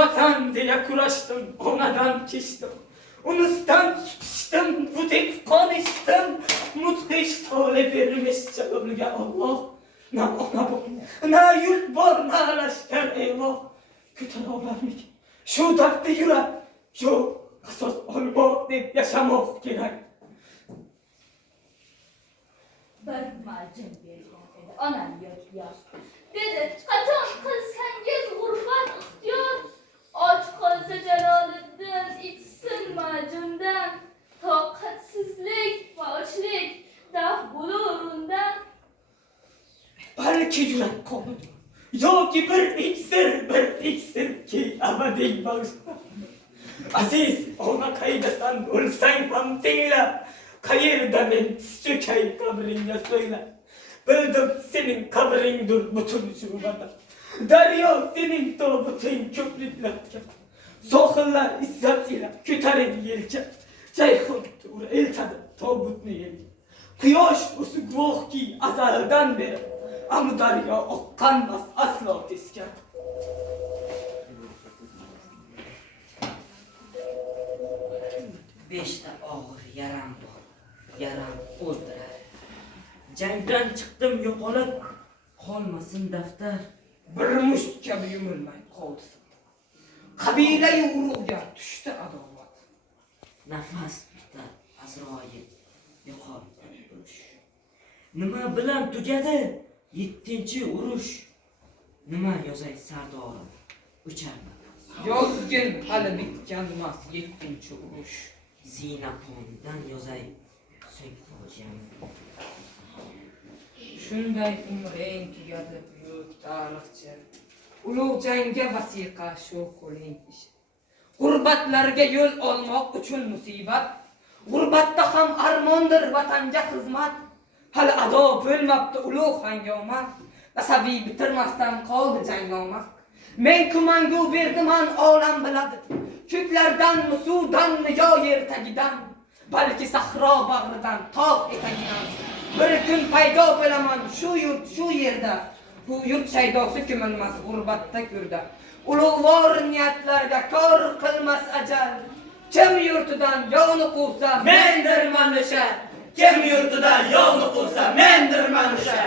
Vatan diye kuraştım, onadan kiştim. Unustan tutuştum, budik konuştum. Muthiş tole vermiş canımga Allah. Na ona bu, na yurt bor, na laşker eyvah. Küten olarmik, şu dakti yüre. Yo, kasos olmak deyip yaşamak gerek. Bir macun vergan edi, onam yo'q. Dedi, qachon qilsangiz g'urbat ixtiyor. Och qolsa Jaloliddin ichsin majundan. Toqatsizlik va ochlik daf bo'lur undan. Balki yürek konudur. Yoki bir iksir ki abadiy bağışla. Aziz, ona kaydasan ölsen ham dinle. Kayırda men çökey kabringe söyle. Bildim senin kabrindur bütün şubada. Daryo senin tobutun köprüklerken. Soğullar izzat ile küterin yelken. Ceyhun tur eltadı tobutunu yelken. Kuyoş usu gvoh ki azaldan beri. Ama daryo okkanmaz asla tisken. Beşte ağır yaram var. Yaram o'ldirar. Jangdan chiqdim yo'qolib, qolmasin daftar. Bir musht kabi yumilmay qoldi. Qabila-yu urug'ga tushdi adovat. Nafas tutar Azroil yo'qoldi urush. Nima bilan tugadi 7-urush? Nima yozay sardorim o'char nafas. Yozgin hali bitganmas 7-urush. Zinapondan yozay so'ng fojiam. Shunday umring tugadi buyuk tarixchi. Ulug' jangga vasiqa shu qo'ling ish. G'urbatlarga yo'l olmoq uchun musibat. G'urbatda ham armondir vatanga xizmat. Hali ado bo'lmabdi ulug' hangomat. Asabiy bitirmasdan qoldi jangomat. Men kumangu berdiman olam biladi. Ko'klardanmi suvdanmi yo yer tagidan. Balki sahro bag'ridan tog' etagidan. Bir kun paydo bo'laman shu yurt shu yerda. Bu yurt shaydosi ko'milmas g'urbatda ko'rda. Ulug'vor niyatlarga kor qilmas ajal. Kim yurtidan yovni quvsa mendirman o'sha. Kim yurtidan yovni quvsa mendirman o'sha.